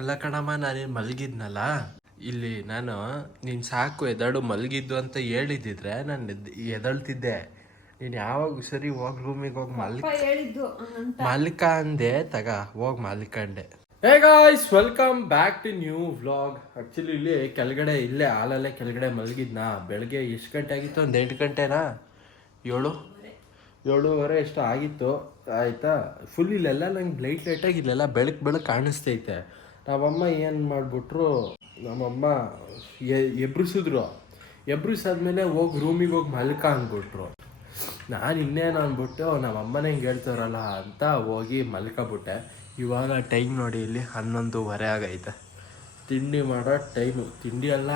ಅಲ್ಲ ಕಣಮ್ಮ ನಾನೇನು ಮಲಗಿದ್ನಲ್ಲ? ಇಲ್ಲಿ ನಾನು ನೀನು ಸಾಕು ಎದಾಡು ಮಲಗಿದ್ದು ಅಂತ ಹೇಳಿದ್ದಿದ್ರೆ ನಾನು ಎದ್- ಎದಳ್ತಿದ್ದೆ. ನೀನು ಯಾವಾಗ ಸರಿ ಹೋಗಿ ರೂಮಿಗೆ ಹೋಗಿ ಮಲ್ಕ ಹೇಳಿದ್ದು ಮಾಲಿಕ ಅಂದೆ ತಗ ಹೋಗ್ ಮಲ್ಕಂಡೆ. Hey guys welcome back to new vlog actually ಇಲ್ಲಿ ಕೆಳಗಡೆ ಇಲ್ಲೇ ಹಾಲಲ್ಲೇ ಕೆಳಗಡೆ ಮಲಗಿದ್ನಾ? ಬೆಳಗ್ಗೆ ಎಷ್ಟು ಗಂಟೆ ಆಗಿತ್ತು? ಒಂದು ಎಂಟು ಗಂಟೆನಾ? ಏಳು? ಏಳುವರೆ ಎಷ್ಟು ಆಗಿತ್ತು. ಆಯ್ತಾ? ಫುಲ್ ಇಲ್ಲೆಲ್ಲ ನಂಗೆ ಲೈಟ್ ಲೈಟಾಗಿ ಇಲ್ಲೆಲ್ಲ ಬೆಳಕು ಬೆಳಕು ಕಾಣಿಸ್ತೈತೆ. ನಮ್ಮಮ್ಮ ಏನು ಮಾಡಿಬಿಟ್ರು, ನಮ್ಮಮ್ಮ ಎಬ್ರಿಸಿದ್ರು. ಎಬ್ರಿಸಾದ್ಮೇಲೆ ಹೋಗಿ ರೂಮಿಗೆ ಹೋಗಿ ಮಲ್ಕ ಅಂದ್ಬಿಟ್ರು. ನಾನು ಇನ್ನೇನು ಅಂದ್ಬಿಟ್ಟು ನಮ್ಮಮ್ಮನೇ ಹಿಂಗೆ ಹೇಳ್ತಾರಲ್ಲ ಅಂತ ಹೋಗಿ ಮಲ್ಕೊಬಿಟ್ಟೆ. ಇವಾಗ ಟೈಮ್ ನೋಡಿ ಇಲ್ಲಿ ಹನ್ನೊಂದುವರೆ ಆಗೈತೆ. ತಿಂಡಿ ಮಾಡೋ ಟೈಮು ತಿಂಡಿ ಅಲ್ಲ,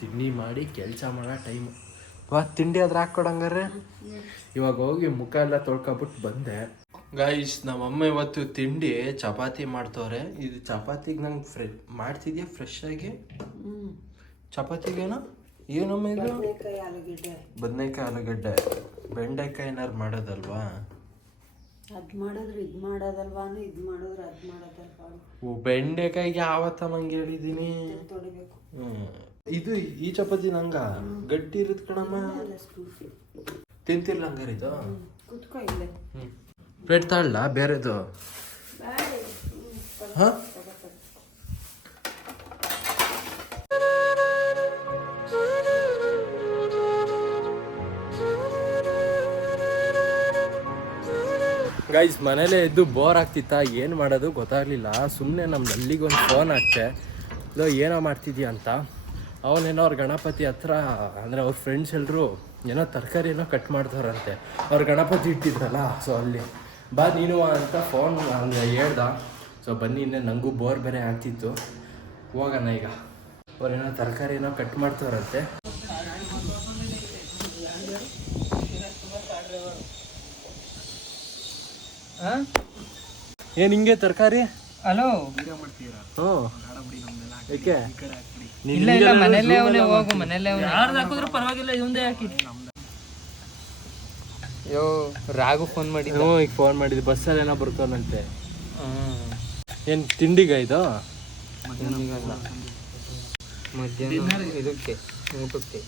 ತಿಂಡಿ ಮಾಡಿ ಕೆಲಸ ಮಾಡೋ ಟೈಮು ಇವಾಗ ತಿಂಡಿ ಆದ್ರೆ ಹಾಕ್ಕೊಡಂಗಾರೆ? ಇವಾಗ ಹೋಗಿ ಮುಖ ಎಲ್ಲ ತೊಳ್ಕೊಬಿಟ್ಟು ಬಂದೆ. ಗೈಸ್ ನಮ್ಮಮ್ಮ ಇವತ್ತು ತಿಂಡಿ ಚಪಾತಿ ಮಾಡ್ತವ್ರೆ. ಇದು ಚಪಾತಿಗೆ ನಂಗೆ ಫ್ರೆ ಮಾಡ್ತಿದ್ಯಾ ಫ್ರೆಶ್ ಆಗಿ? ಚಪಾತಿಗೇನೋ? ಏನಮ್ಮ ಇದು? ಬದನೆಕಾಯಿ ಆಲೂಗೆಡ್ಡೆ. ಬೆಂಡೆಕಾಯಿ ಏನಾರು ಮಾಡೋದಲ್ವಾ? ಅದು ಮಾಡಿದ್ರೆ ಇದು ಮಾಡೋದಲ್ವಾ ಇದು ಮಾಡಿದ್ರೆ ಅದು ಮಾಡೋದಲ್ವಾ ಓ ಬೆಂಡೆಕಾಯಿಗೆ ಯಾವತ್ತ ನಂಗೆ ಹೇಳಿದ್ದೀನಿ. ಇದು ಈ ಚಪಾತಿ ನಂಗ ಗಟ್ಟಿ ಇರುತ್ತೆ ಕಣಮ್ಮ. ತಿಂತಿಲ್ಲ ಹಂಗಾರೆ ಇದು? ಕುತ್ಕೋ ಇಲ್ಲೇ. ಪ್ಲೇಟ್ ತಾಳ್ಲ ಬೇರೆದು? ಹಾ? ಗೈಸ್ ಮನೇಲೆ ಇದ್ದು ಬೋರ್ ಆಗ್ತಿತ್ತ? ಏನು ಮಾಡೋದು ಗೊತ್ತಾಗ್ಲಿಲ್ಲ. ಸುಮ್ಮನೆ ನಮ್ಮ ನಲ್ಲಿಗೊಂದು ಫೋನ್ ಹಾಕ್ತೆ. ಲೋ, ಏನೋ ಮಾಡ್ತಿದ್ಯಾ ಅಂತ. ಅವನೇನೋ ಅವ್ರ ಗಣಪತಿ ಹತ್ರ, ಅಂದರೆ ಅವ್ರ ಫ್ರೆಂಡ್ಸ್ ಎಲ್ಲರೂ ಏನೋ ತರಕಾರಿ ಏನೋ ಕಟ್ ಮಾಡ್ತಾರಂತೆ ಅವ್ರ ಗಣಪತಿ ಇಟ್ಟಿದ್ರಲ್ಲ ಸೊ ಅಲ್ಲಿ. ಬಾ ನೀನು ಅಂತ ಫೋನ್ ಅಂದರೆ ಹೇಳ್ದ. ಸೊ ಬನ್ನಿ ಇನ್ನೇ ನನಗೂ ಬೋರ್ ಬೇರೆ ಆಗ್ತಿತ್ತು. ಹೋಗೋಣ ಈಗ. ಅವ್ರೇನೋ ತರಕಾರಿ ಏನೋ ಕಟ್ ಮಾಡ್ತಾರಂತೆ ಏನು ಹಿಂಗೆ ತರಕಾರಿ? ಹಲೋ. ಹ್ಞೂ ಏಕೆ? ಇಲ್ಲ ಇಲ್ಲ ಮನೆಯಲ್ಲೇ ಅವನೇ ಹೋಗು ಮನೆಯಲ್ಲೇ ಅವನೇ. ಯಾರ್ದು ಹಾಕಿದ್ರು ಪರವಾಗಿಲ್ಲ ಇವಂದೇ ಹಾಕಿ. ಅಯ್ಯೋ ರಾಗು ಫೋನ್ ಮಾಡಿ ಹ್ಞೂ ಈಗ ಫೋನ್ ಮಾಡಿದ್ದೆ. ಬಸ್ಸಲ್ಲಿ ಏನೋ ಬರ್ತಾನಂತೆ. ಏನು ತಿಂಡಿಗ ಇದು? ಮಧ್ಯಾಹ್ನ ಇದಕ್ಕೆ ಊಟಕ್ಕೆ.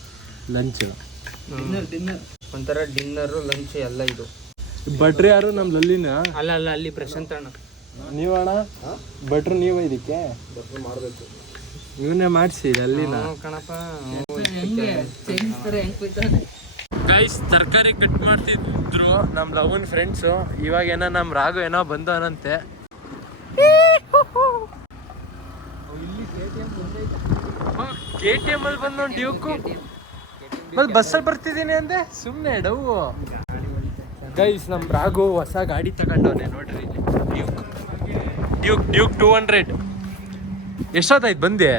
ಲಂಚ್ ಒಂಥರ ಡಿನ್ನರು ಲಂಚ್ ಎಲ್ಲ ಇದು. ಭಟ್ರು ಯಾರು? ನಮ್ಮ ಲಲ್ಲಿನ? ಅಲ್ಲ ಅಲ್ಲ ಅಲ್ಲಿ ಪ್ರಶಾಂತ್ ಅಣ್ಣ. ನೀವಣ್ಣ ಭಟ್ರು ನೀವು ಇದಕ್ಕೆ? ಇವನ್ನೇ ಮಾಡಿಸಿ ಲಲ್ಲಿನ. ಕಣಪ್ಪ. ಗೈಸ್ ತರಕಾರಿ ಕಟ್ ಮಾಡ್ತಿದ್ರು ನಮ್ಮ ಲವನ್ ಫ್ರೆಂಡ್ಸು ಇವಾಗ ಏನ ನಮ್ಮ ರಾಘು ಏನೋ ಬಂದವನಂತೆ. ಕೆ ಟಿ ಎಂ ಅಲ್ಲಿ ಬಂದು ಡ್ಯೂಕು ಮತ್ತೆ ಬಸ್ಸಲ್ಲಿ ಬರ್ತಿದ್ದೀನಿ ಅಂದೆ. ಸುಮ್ಮನೆ ಡವ್ ಗೈಸ್ ನಮ್ಮ ರಾಘು ಹೊಸ ಗಾಡಿ ತಗೊಂಡವನೆ ನೋಡ್ರಿ Duke Duke Duke two hundred ಎಷ್ಟೊತ್ತಾಯ್ತು ಬಂದೆ?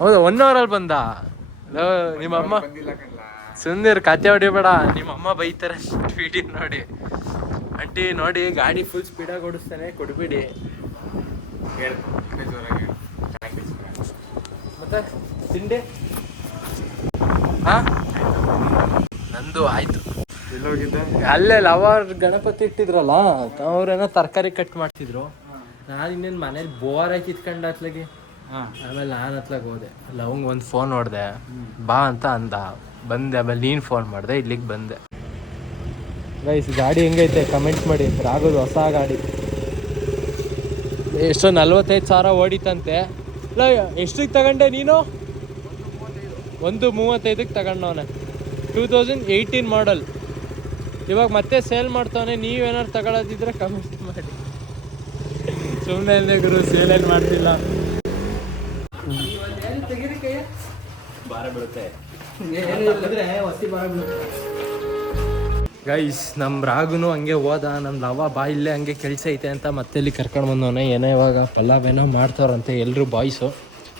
ಹೌದಾ ಒನ್ ಅವರಲ್ಲಿ ಬಂದ? ನಿಮ್ಮ ಅಮ್ಮ ಸುಂದರ್ ಕತೆ ಹೊಡಿಬೇಡ. ನಿಮ್ಮ ಅಮ್ಮ ಬೈತಾರೆ ವಿಡಿಯೋ ನೋಡಿ. ಆಂಟಿ ನೋಡಿ ಗಾಡಿ ಫುಲ್ ಸ್ಪೀಡಾಗಿ ಓಡಿಸ್ತಾನೆ ಕೊಡ್ಬಿಡಿ. ಮತ್ತೆ ತಿಂಡಿ? ಹಾ? ನಂದು ಆಯ್ತು. ಅಲ್ಲೇ ಲವರ್ ಗಣಪತಿ ಇಟ್ಟಿದ್ರಲ್ಲ ಅವ್ರೇನೋ ತರಕಾರಿ ಕಟ್ ಮಾಡ್ತಿದ್ರು. ನಾನು ಇನ್ನೇನು ಮನೇಲಿ ಬೋರ್ ಆಗಿ ಕಿತ್ಕೊಂಡ ಅತ್ಲಾಗೆ. ಆಮೇಲೆ ನಾನು ಹತ್ಲಾಗ ಹೋದೆ. ಲವಂಗ್ ಒಂದು ಫೋನ್ ಹೊಡೆದೆ. ಬಾ ಅಂತ ಅಂದ. ಬಂದೆ ಆಮೇಲೆ ನೀನು ಫೋನ್ ಮಾಡಿದೆ ಇಲ್ಲಿಗೆ ಬಂದೆ. ಗೈಸ್ ಗಾಡಿ ಹೆಂಗೈತೆ? ಕಮೆಂಟ್ ಮಾಡಿ. ರಾಗೋದು ಹೊಸ ಗಾಡಿ. ಎಷ್ಟೋ ನಲ್ವತ್ತೈದು ಸಾವಿರ ಓಡಿತಂತೆ. ಇಲ್ಲ ಎಷ್ಟಕ್ಕೆ ತಗೊಂಡೆ ನೀನು? ಒಂದು ಮೂವತ್ತೈದಕ್ಕೆ ತಗೊಂಡವನೆ. ಟೂ ತೌಸಂಡ್ ಏಯ್ಟೀನ್ ಮಾಡಲ್ ಇವಾಗ ಮತ್ತೆ ಸೇಲ್ ಮಾಡ್ತಾವನೆ. ನೀವೇನಾರು ತಗೊಳ್ಳೋದಿದ್ರೆ ಕಮೆಂಟ್ ಮಾಡಿ. ಸುಮ್ಮನೆ ಇಲ್ಲದೆ ಗುರು ಸೇಲ್ ಏನು ಮಾಡ್ತಿಲ್ಲ. ಗೈಸ್ ನಮ್ ರಾಗುನು ಹಂಗೆ ಹೋದ ನಮ್ಮ ಲವ ಬಾ ಇಲ್ಲೇ ಹಂಗೆ ಕೆಲಸ ಐತೆ ಅಂತ ಮತ್ತೆ ಇಲ್ಲಿ ಕರ್ಕೊಂಡು ಬಂದವನೆ. ಏನೋ ಇವಾಗ ಪಲಾವ್ ಏನೋ ಮಾಡ್ತಾರಂತೆ ಎಲ್ಲರೂ ಬಾಯ್ಸು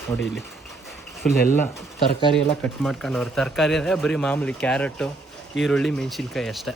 ನೋಡಿ ಇಲ್ಲಿ ಫುಲ್ ಎಲ್ಲ ತರಕಾರಿ ಎಲ್ಲ ಕಟ್ ಮಾಡ್ಕೊಂಡವ್ರು. ತರಕಾರಿ ಅಂದರೆ ಬರೀ ಮಾಮೂಲಿ ಕ್ಯಾರೆಟು ಈರುಳ್ಳಿ ಮೆಣಸಿನ್ಕಾಯಿ ಅಷ್ಟೇ.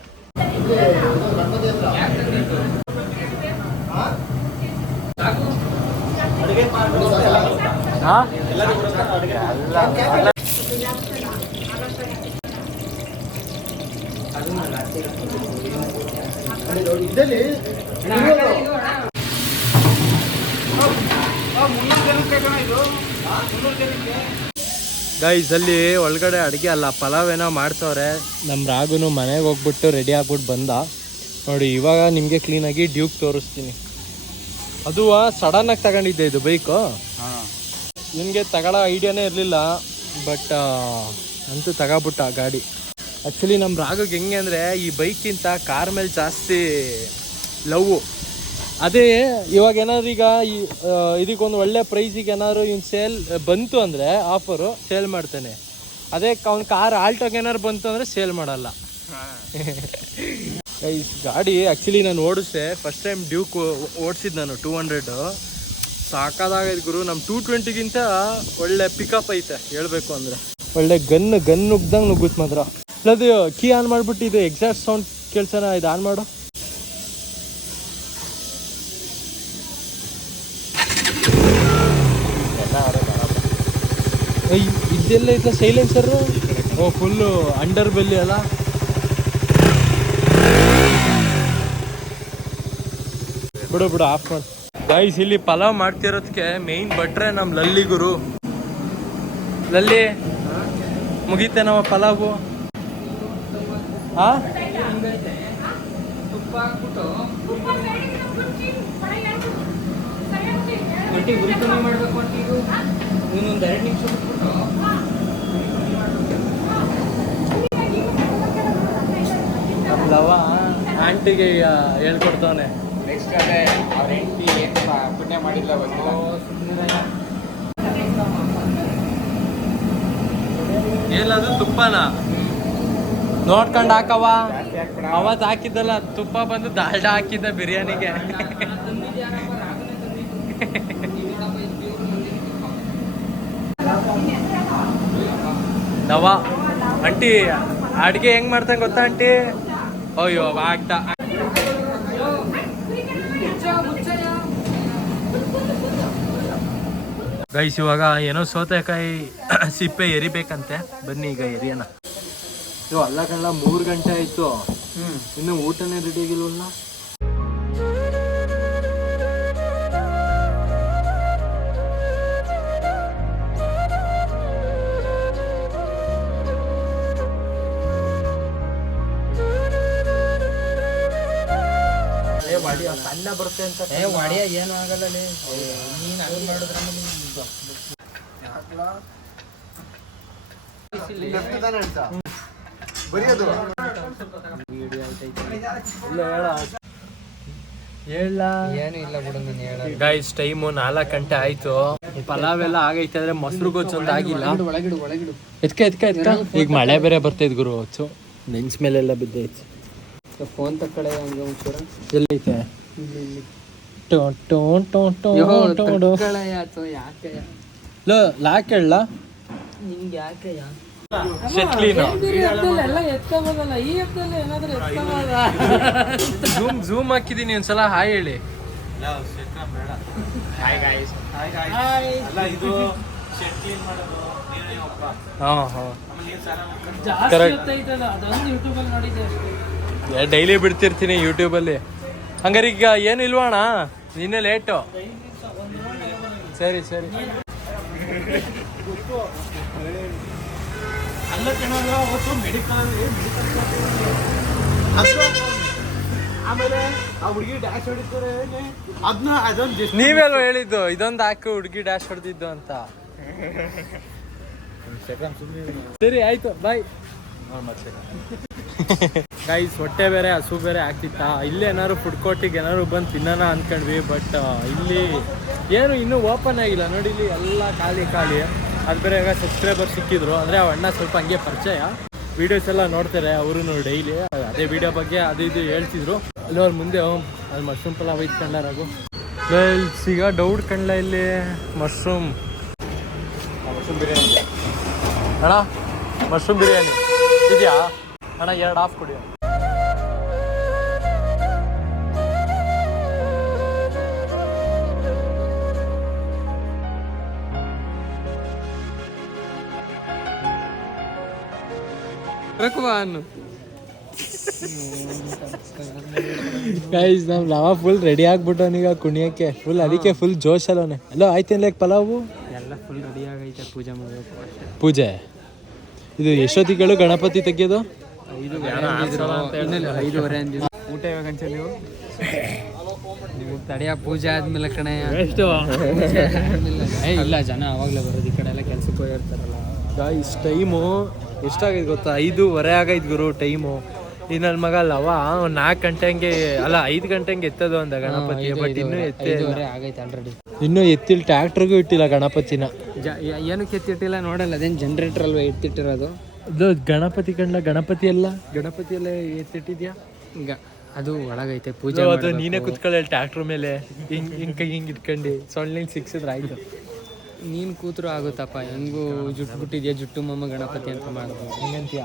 ಗೈಸ್ ಅಲ್ಲಿ ಒಳಗಡೆ ಅಡುಗೆ ಅಲ್ಲ ಪಲಾವ್ ಏನೋ ಮಾಡ್ತವ್ರೆ. ನಮ್ಮ ರಾಗುನು ಮನೆಗೆ ಹೋಗ್ಬಿಟ್ಟು ರೆಡಿ ಆಗ್ಬಿಟ್ಟು ಬಂದ. ನೋಡಿ ಇವಾಗ ನಿಮಗೆ ಕ್ಲೀನಾಗಿ ಡ್ಯೂಕ್ ತೋರಿಸ್ತೀನಿ. ಅದು ಸಡನ್ನಾಗಿ ತಗೊಂಡಿದ್ದೆ ಇದು ಬೈಕು ನಿಮಗೆ ತಗೊಳ್ಳೋ ಐಡಿಯಾನೇ ಇರಲಿಲ್ಲ ಬಟ್ ಅಂತೂ ತಗೊಬಿಟ್ಟ ಗಾಡಿ. ಆ್ಯಕ್ಚುಲಿ ನಮ್ಮ ರಾಗಕ್ಕೆ ಹೆಂಗೆ ಅಂದರೆ ಈ ಬೈಕ್ಗಿಂತ ಕಾರ್ ಮೇಲೆ ಜಾಸ್ತಿ ಲವ್. ಅದೇ ಇವಾಗ ಏನಾದ್ರು ಈಗ ಈ ಇದಕ್ಕೊಂದು ಒಳ್ಳೆ ಪ್ರೈಸಿಗೆ ಏನಾದ್ರು ಇವ್ನು ಸೇಲ್ ಬಂತು ಅಂದರೆ ಆಫರು ಸೇಲ್ ಮಾಡ್ತೇನೆ. ಅದೇ ಅವ್ನ ಕಾರ್ ಆಲ್ಟೋಗೆ ಏನಾದ್ರು ಬಂತು ಅಂದರೆ ಸೇಲ್ ಮಾಡಲ್ಲ. ಈ ಗಾಡಿ ಆ್ಯಕ್ಚುಲಿ ನಾನು ಓಡಿಸ್ದೆ. ಫಸ್ಟ್ ಟೈಮ್ ಡ್ಯೂಕ್ ಓಡಿಸಿದ್ದು ನಾನು ಟೂ ಹಂಡ್ರೆಡು ಸಾಕಾದಾಗೈದು ಗುರು. ನಮ್ಮ ಟೂ ಟ್ವೆಂಟಿಗಿಂತ ಒಳ್ಳೆ ಪಿಕಪ್ ಐತೆ ಹೇಳಬೇಕು ಅಂದರೆ. ಒಳ್ಳೆ ಗನ್ ಗನ್ ನುಗ್ದಂಗೆ ನುಗ್ಗುತ್ತೆ ಮಾತ್ರ. ಅದು ಕೀ ಆನ್ ಮಾಡ್ಬಿಟ್ಟು ಇದು ಎಕ್ಸಾಕ್ಟ್ ಸೌಂಡ್ ಕೇಳ್ಸೋಣ ಇದು ಆನ್ ಮಾಡು. ಇದೆಲ್ಲ ಇದ್ದ ಸೈಲೆನ್ಸರು ಓ ಫುಲ್ಲು ಅಂಡರ್ ಬೆಲ್ಲಿ ಅಲ್ಲ? ಬಿಡು ಬಿಡು ಆಫ್ ಮಾಡಿ. ಗೈಸ್ ಇಲ್ಲಿ ಪಲಾವ್ ಮಾಡ್ತಿರೋದಕ್ಕೆ ಮೇಯ್ನ್ ಭಟ್ರೆ ನಮ್ಮ ಲಲ್ಲಿ ಗುರು. ಲಲ್ಲಿ, ಮುಗೀತೆ ನಮ್ಮ ಪಲಾವು ಆ ಒಂಟಿ ಗುರುತನೆ ಮಾಡ್ಬೇಕು ಒಂಟಿಗೂ ಇನ್ನೊಂದು ಎರಡು ನಿಮಿಷ ಲವ ಆಂಟಿಗೆ ಹೇಳ್ಕೊಡ್ತಾನೆ ನೆಕ್ಸ್ಟ್ ಅದೇ ಅವ್ರ ಹೆಂಡತಿ ಏನು ಪುಣ್ಯ ಮಾಡಿಲ್ಲ ಗೊತ್ತಿಲ್ಲ ಏನದು ತುಪ್ಪನ? ನೋಡ್ಕೊಂಡು ಹಾಕವ ಅವತ್ ಅವತ್ತು ಹಾಕಿದ್ದಲ್ಲ, ತುಪ್ಪ ಬಂದು ದಾಲ್ಡ ಹಾಕಿದ್ದ ಬಿರಿಯಾನಿಗೆ. ದವ ಅಂಟಿ ಅಡ್ಗೆ ಹೆಂಗ್ ಮಾಡ್ತಂಗೆ ಗೊತ್ತಾ ಅಂಟಿ ಅಯ್ಯೋ, ಆಗ್ತಾ ಗೈಸ್, ಇವಾಗ ಏನೋ ಸೌತೆಕಾಯಿ ಸಿಪ್ಪೆ ಎರಿಬೇಕಂತೆ. ಬನ್ನಿ ಈಗ ಎರಿಯೋಣ. ಇದು ಅಲ್ಲ ಕಳ್ಳ ಮೂರು ಗಂಟೆ ಆಯ್ತು. ಇನ್ನು ಊಟನೇ ರೆಡಿ ಆಗಿಲ್ವಲ್ಲ? ಸಣ್ಣ ಬರುತ್ತೆ ಅಂತ ಒಡೆಯ ಏನು ಆಗಲ್ಲ ನೀನು ಮಾಡಿದ್ರೆ ಬರೆಯೋದು. ಹೇಳ. ಏನು ಇಲ್ಲ ಬಿಡು ನೀನು ಹೇಳ ಗೈಸ್ ಟೈಮು ನಾಲ್ಕು ಗಂಟೆ ಆಯ್ತು. ಪಲಾವ್ ಎಲ್ಲ ಆಗೈತೆ ಅಂದ್ರೆ ಮೊಸರು ಗೊತ್ತೊಂದು ಆಗಿಲ್ಲ. ಒಳಗಿಡು ಒಳಗಿಡು ಎತ್ಕ ಎತ್ಕ ಎತ್ಕ? ಈಗ ಮಳೆ ಬೇರೆ ಬರ್ತೈತೆ ಗುರು ಹೊಚ್ಚು ಮೇಲೆ ಮೇಲೆಲ್ಲ ಬಿದ್ದೈತೆ. ಫೋನ್ ತಕ್ಕಡೆ ಹಂಗೆ ಒಂಚೂರ. ಎಲ್ಲೈತೆ ಟೊ ಟೊ ಟೊ ಟೊ ಟೊ ಟೊ. ಆಯ್ತು ಯಾಕೆ? ಲೋ, ಲಾಕ್ ಹೇಳ ನಿಂಗೆ ಯಾಕೆ ಶೆಟ್ಲಿನ ಝೂಮ್ ಜೂಮ್ ಹಾಕಿದೀನಿ ಒಂದ್ಸಲ ಹಾಯ್ ಹೇಳಿ. ಹಾ ಹಾ. ಡೈಲಿ ಬಿಡ್ತಿರ್ತೀನಿ ಯೂಟ್ಯೂಬಲ್ಲಿ ಹಂಗಾರೆ ಈಗ ಏನು ಇಲ್ವಣ ನಿನ್ನೆ ಲೇಟು ಸರಿ ಸರಿ. ಆಮೇಲೆ ಆ ಹುಡುಗಿ ಡ್ಯಾಶ್ ಹೊಡಿತಾರೆ ಅದನ್ನ ಅದೊಂದು ನೀವೆಲ್ಲ ಹೇಳಿದ್ದು ಇದೊಂದು ಹಾಕಿ ಹುಡುಗಿ ಡ್ಯಾಶ್ ಹೊಡೆದಿದ್ದು ಅಂತ. ಸರಿ ಆಯ್ತು ಬಾಯ್ ಗೈಸ್ ಹೊಟ್ಟೆ ಬೇರೆ ಹಸು ಬೇರೆ ಆಗ್ತಿತ್ತಾ? ಇಲ್ಲಿ ಏನಾದ್ರು ಫುಡ್ ಕೋರ್ಟಿಗೆ ಏನಾದ್ರು ಬಂದು ತಿನ್ನೋಣ ಅನ್ಕೊಂಡ್ವಿ ಬಟ್ ಇಲ್ಲಿ ಏನು ಇನ್ನೂ ಓಪನ್ ಆಗಿಲ್ಲ. ನೋಡಿ ಇಲ್ಲಿ ಎಲ್ಲ ಖಾಲಿ ಖಾಲಿ. ಅದು ಬೇರೆ ಈಗ ಸಬ್ಸ್ಕ್ರೈಬರ್ ಸಿಕ್ಕಿದ್ರು, ಅಂದರೆ ಆ ಅಣ್ಣ ಸ್ವಲ್ಪ ಹಂಗೆ ಪರಿಚಯ. ವೀಡಿಯೋಸ್ ಎಲ್ಲ ನೋಡ್ತಾರೆ ಅವರು ಡೈಲಿ ಅದೇ ವಿಡಿಯೋ ಬಗ್ಗೆ ಅದು ಇದು ಹೇಳ್ತಿದ್ರು. ಅಲ್ಲಿ ಅವ್ರ ಮುಂದೆ ಅಲ್ಲಿ ಮಶ್ರೂಮ್ ಪಲಾವ್ ಐತ್ ಕಂಡಾರಾಗು ಸಿಗ ಡೌಟ್ ಕಂಡ್ಲ ಇಲ್ಲಿ ಮಶ್ರೂಮ್ ಮಶ್ರೂಮ್ ಬಿರಿಯಾನಿ. ಅಣ್ಣ ಮಶ್ರೂಮ್ ಬಿರಿಯಾನಿ. ಇದೆಯಾ? ಅಣ್ಣ, ಎರಡು ಆಫ್ ಕೊಡಿ. ರಕುವಾನ್ ಗೈಸ್ ನಮ್ ಲವ ಫುಲ್ ರೆಡಿ ಆಗ್ಬಿಟ್ಟವನೀಗ ಕುಣಿಯಕ್ಕೆ. ಫುಲ್ ಅದಕ್ಕೆ ಫುಲ್ ಜೋಶ್ ಅಲ್ಲವನೆ. ಅಲ್ಲೋ ಆಯ್ತೇನ್ ಲೈಕ್ ಪಲಾವು? ಎಲ್ಲ ಫುಲ್ ರೆಡಿ ಆಗೈತೆ ಪೂಜೆ ಮಾಡಬೇಕು ಪೂಜೆ? ಇದು ಎಷ್ಟೊತ್ತಿಗಳು ಗಣಪತಿ ತೆಗಿಯೋದು? ಊಟ ಇವಾಗ ನೀವು? ನೀವು ತಡೆಯ ಪೂಜೆ ಆದ್ಮೇಲೆ ಕಣೆ. ಎಷ್ಟು? ಇಲ್ಲ ಜನ ಅವಾಗಲೇ ಬರೋದು. ಈ ಕಡೆ ಎಲ್ಲ ಕೆಲ್ಸಕ್ಕೆ ಹೋಗಿರ್ತಾರಲ್ಲ. ಗಾಯ್ಸ್ ಟೈಮು ಎಷ್ಟಾಗೈತೆ ಗೊತ್ತಾ? ಐದೂವರೆ ಆಗೈತೆ ಗುರು ಟೈಮು. ಈ ನನ್ನ ಮಗ ಲವ ಒಂದು ನಾಲ್ಕು ಗಂಟೆ ಹಂಗೆ ಅಲ್ಲ ಐದು ಗಂಟೆ ಹಂಗೆ ಎತ್ತದು ಅಂದ ಗಣಪತಿ ಬಟ್ ಇನ್ನೂ ಎತ್ತೇ ಆಗೈತೆ ಆಲ್ರೆಡಿ ಇನ್ನೂ ಎತ್ತಿಲ್ಲ ಟ್ಯಾಕ್ಟ್ರಿಗೂ ಇಟ್ಟಿಲ್ಲ ಗಣಪತಿನ. ಏನಕ್ಕೆ ಎತ್ತಿಟ್ಟಿಲ್ಲ ನೋಡಲ್ಲ ಅದೇನು ಜನ್ರೇಟರ್ ಅಲ್ವಾ ಎತ್ತಿಟ್ಟಿರೋದು? ಇದು ಗಣಪತಿ ಕಂಡ ಗಣಪತಿ ಎಲ್ಲ? ಗಣಪತಿ ಎಲ್ಲ ಎತ್ತಿಟ್ಟಿದ್ಯಾ? ಈಗ ಅದು ಒಳಗೈತೆ ಪೂಜೆ ಅದು ನೀನೇ ಕುತ್ಕೊಳ್ಳಿ ಟ್ಯಾಕ್ಟ್ರ್ ಮೇಲೆ. ಹಿಂಗ್ ಹಿಂಗ್ ಕೈ ಹಿಂಗ್ ಇಟ್ಕೊಂಡು. ಸೊಳ್ಳೆ ಸಿಕ್ಸಿದ್ರೆ ಆಯ್ತು. ನೀನು ಕೂತ್ರು ಆಗುತ್ತಪ್ಪ. ಹೆಂಗೂ ಜುಟ್ಟು ಬಿಟ್ಟಿದ್ಯಾ? ಜುಟ್ಟು ಮಮ್ಮ ಗಣಪತಿ ಅಂತ ಮಾಡ್ಬೋದು. ಹೆಂಗಂತೀಯ?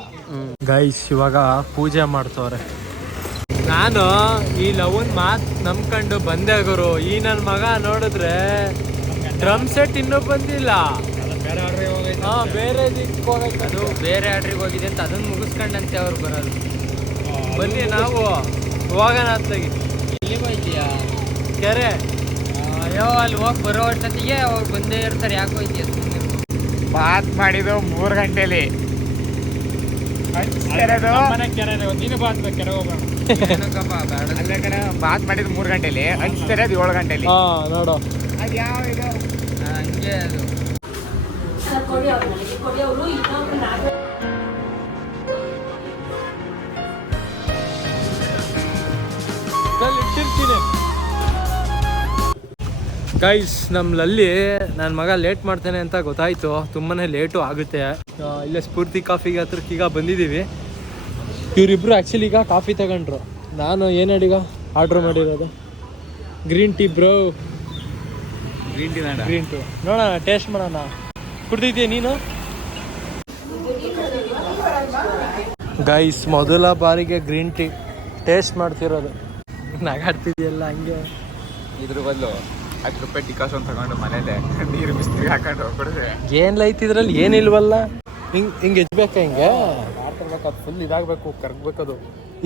ಗೈಸ್ ಇವಾಗ ಪೂಜೆ ಮಾಡ್ತವ್ರೆ. ನಾನು ಈ ಲವನ್ ಮಾತ್ ನಂಬ್ಕೊಂಡು ಬಂದೆ ಗುರು. ಈ ನನ್ನ ಮಗ ನೋಡಿದ್ರೆ ಡ್ರಮ್ ಸೆಟ್ ಇನ್ನೂ ಬಂದಿಲ್ಲ. ಹಾ ಬೇರೆ ಅದು ಬೇರೆ ಆರ್ಡ್ರಿಗೆ ಹೋಗಿದೆ ಅಂತ ಅದನ್ನ ಮುಗಿಸ್ಕೊಂಡಂತೆ ಅವ್ರು ಬರೋದು. ಬನ್ನಿ ನಾವು. ಹೋಗೋಣ ಅತ್ಲಾಗಿ ಎಲ್ಲಿ ಹೋಯ್ತೀಯಾ? ಕೆರೆ. ಅಯ್ಯೋ ಅಲ್ಲಿ ಹೋಗಿ ಬರೋ ಅಷ್ಟೊತ್ತಿಗೆ ಅವ್ರು ಬಂದೇ ಇರ್ತಾರೆ ಯಾಕೋ ಬಾತ್ ಮಾಡಿದ್ದು ಮೂರು ಗಂಟೆಲಿ. ಅಲ್ಲೇ ಕಡೆ ಬಾತ್ ಮಾಡಿದ್ದು ಮೂರು ಗಂಟೆಲಿ ಹಂಚ್ತಾರೆ ಅದು ಏಳು ಗಂಟೆಲಿ. ಹಾ ನೋಡು. ಅದು ಯಾವ ಇದು? ಹಂಗೆ ಅದು. ಗೈಸ್ ನಮ್ಮಲ್ಲಿ ನನ್ನ ಮಗ ಲೇಟ್ ಮಾಡ್ತೇನೆ ಅಂತ ಗೊತ್ತಾಯ್ತು. ತುಂಬಾನೇ ಲೇಟು ಆಗುತ್ತೆ. ಇಲ್ಲೇ ಸ್ಫೂರ್ತಿ ಕಾಫಿಗೆ ಹತ್ರಕ್ಕೆ ಈಗ ಬಂದಿದ್ದೀವಿ ಇವರಿಬ್ರು ಆ್ಯಕ್ಚುಲಿ ಈಗ ಕಾಫಿ ತಗೊಂಡ್ರು. ನಾನು ಏನು ಆರ್ಡರ್ ಆರ್ಡ್ರ್ ಮಾಡಿರೋದು? Green tea bro green tea green tea ನೋಡೋಣ ಟೇಸ್ಟ್ ಮಾಡೋಣ. ಕುಡ್ದಿದ್ಯಾ ನೀನು? ಗೈಸ್ ಮೊದಲ ಬಾರಿಗೆ ಗ್ರೀನ್ ಟೀ ಟೇಸ್ಟ್ ಮಾಡ್ತಿರೋದು. ನಗಾಡ್ತಿದ್ಯಲ್ಲ ಹಂಗೆ. ಇದ್ರ ಬದಲು. ಹತ್ತು ರೂಪಾಯಿ ಟಿಕಾಸ್ ಒಂದು ತಗೊಂಡು ಮನೇಲೆ ನೀರು ಬಿಸಿಲಿಗೆ ಹಾಕೊಂಡು ಹೋಗ್ಬಿಡಿದ್ರೆ ಏನ್ ಲೈತ್ ಇದ್ರಲ್ಲಿ ಏನಿಲ್ವಲ್ಲ ಹಿಂಗ್ ಹಿಂಗ್ ಎಜ್ಬೇಕ ಹಿಂಗೆ? ಮಾಡ್ತಿರ್ಬೇಕು ಅದು ಫುಲ್ ಇದಾಗಬೇಕು ಕರ್ಗಬೇಕದು.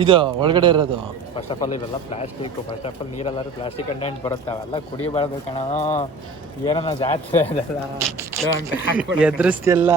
ಇದು ಒಳಗಡೆ ಇರೋದು? ಫಸ್ಟ್ ಆಫ್ ಆಲ್ ಇವೆಲ್ಲ ಪ್ಲಾಸ್ಟಿಕ್ ಫಸ್ಟ್ ಆಫ್ ಆಲ್ ನೀರೆಲ್ಲರೂ ಪ್ಲಾಸ್ಟಿಕ್ ಕಂಟೆಂಟ್ ಬರುತ್ತೆ. ಅವೆಲ್ಲ ಕುಡಿಬಾರ್ದು ಕಣ. ಏನೋ ಜಾತ್ರೆ ಎದುರಿಸ್ತಿಲ್ಲ